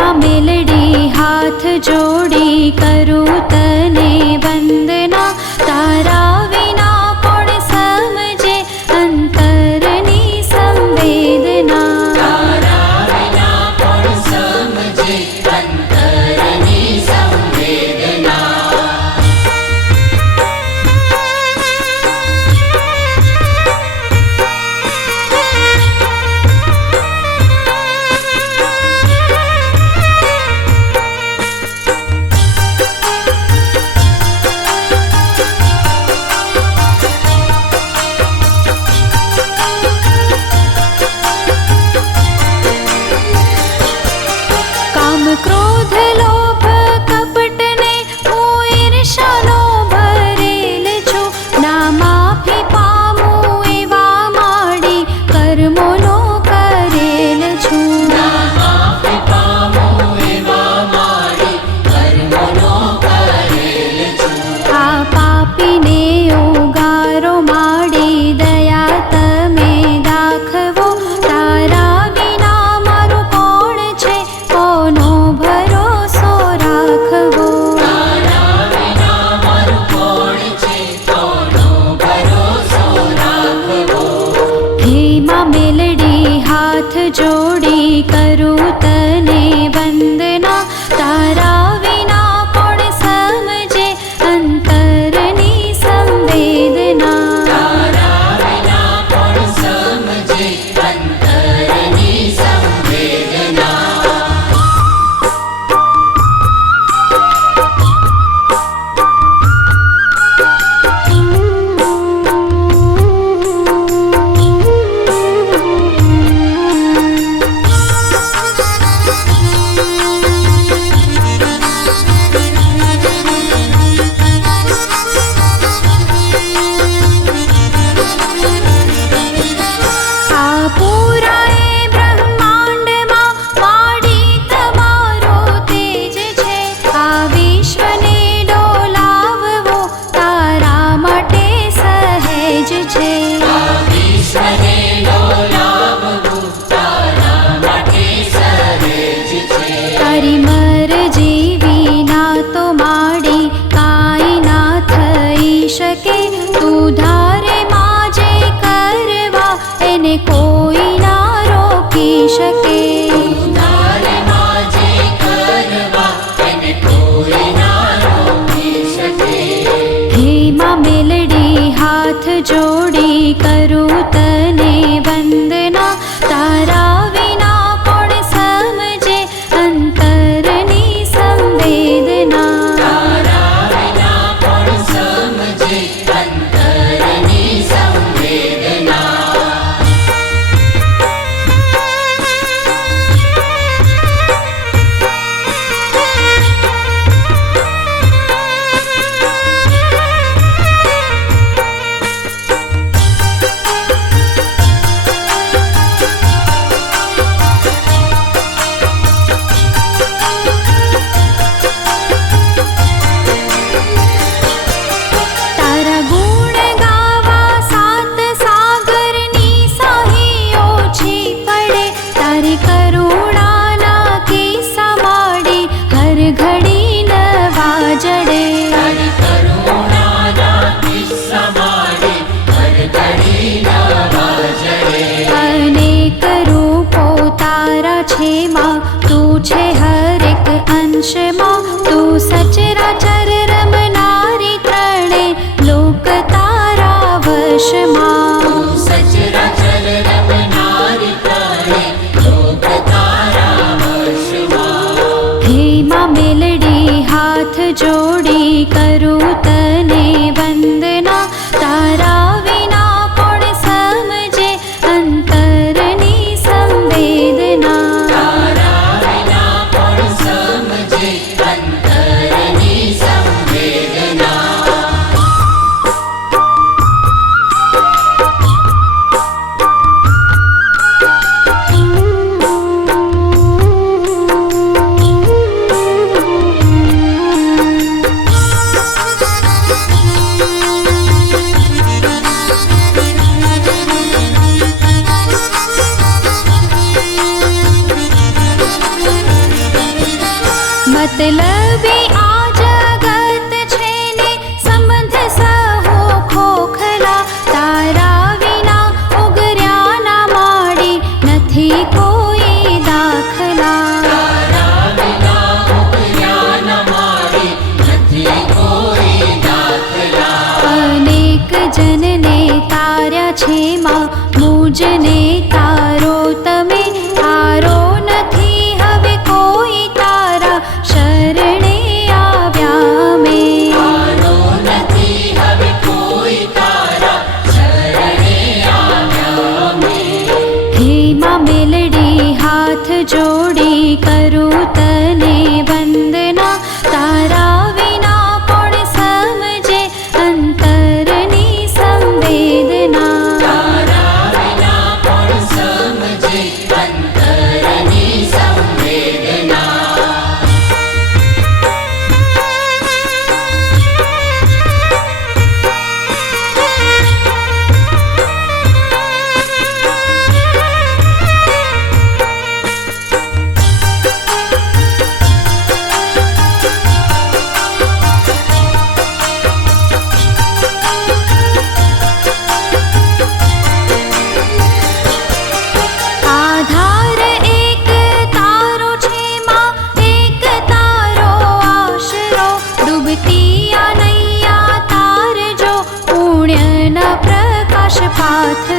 માં મેલડી હાથ જોડી કરું તને વંદના. તારા વિના કોણ સમજે અંતરની સંવેદના. તારા વિના કોણ સમજે અંતરની સંવેદના. કામ ક્રોધ લોભ કપટને હું ઈર્ષાનો ભરેલ છું. ના માફી પામું એવા માડી કર્મોનો કરેલ છું. ના માફી પામું એવા માડી કર્મોનો કરેલ છું. આ પાપીને ઉગારો માડી દયા તમે દાખવો. તારા વિના મારું કોણ છે કોનો ભરોસો રાખવો. તારા વિના મારું કોણ છે કોનો ભરોસો રાખવો. હે માં મેલડી હાથ જોડી કરું તને વંદના. તારા વિના કોણ સમજે અંતરની સંવેદના. તારા વિના કોણ સમજે અંતરની સંવેદના. આ પૂરાએ બ્રહ્માંડમાં માડી તમારો તેજ છે. આ વિશ્વને ડોલાવવો તારા માટે સહેજ છે. આ વિશ્વને ડોલાવવું તારા માટે સહેજ છે. તારી મરજી વિના તો માડી કાંઈ ના થઈ શકે. તું ધારે માં જે કરવા એને કોઈ ના રોકી શકે. તારે માં જે કરવા એને કોઈ ના રોકી શકે. હે માં મેલડી હાથ જોડી કરું તને વંદના. તારા વિના કોણ સમજે અંતરની સંવેદના. તારા વિના કોણ સમજે અંતરની સંવેદના. તારા ગુણ ગાવા સાત સાગરની સાહી ઓછી પડે. તારી કરુણાના કિસ્સા માડી હર ઘડી નવા જડે. તારી કરુણાના કિસ્સા માડી હર ઘડી નવા જડે. અનેક રૂપો તારા છે માં. તું છે હરેક અંશમાં. તું સચરાચર રમનારી ત્રણે લોક તારા વશમાં. તું સચરાચર રમનારી ત્રણે લોક તારા વશમાં. હે માં મેલડી હાથ જોડી કરું તને વંદના. તારા વિના કોણ સમજે અંતરની સંવેદના. તારા વિના કોણ સમજે અંતરની સંવેદના. मतलबी आ जगत छे ने संबंध सहो खोखला तारा विना उगर्या ना माडी નથી કોઈ દાખલા તારા વિના ઉગર્યા ન માડી નથી કોઈ દાખલા અનેક જનને તાર્યા છે માં મુજને તારો તમે તારો નથી હવે કોઈ તારા શરણે આવ્યા મેં આનો નથી હવે કોઈ તારા શરણે આવ્યા મેં હે માં મેલડી હાથ જોડી કરું તને વંદના તારા વિના કોણ સમજે અંતરની સંવેદના તારા વિના કોણ સમજે અંતરની સંવેદના આધાર એક તારો છે માં એક તારો આશરો ડૂબતી આ નૈયા તારજો પુણ્યના પ્રકાશ પાથ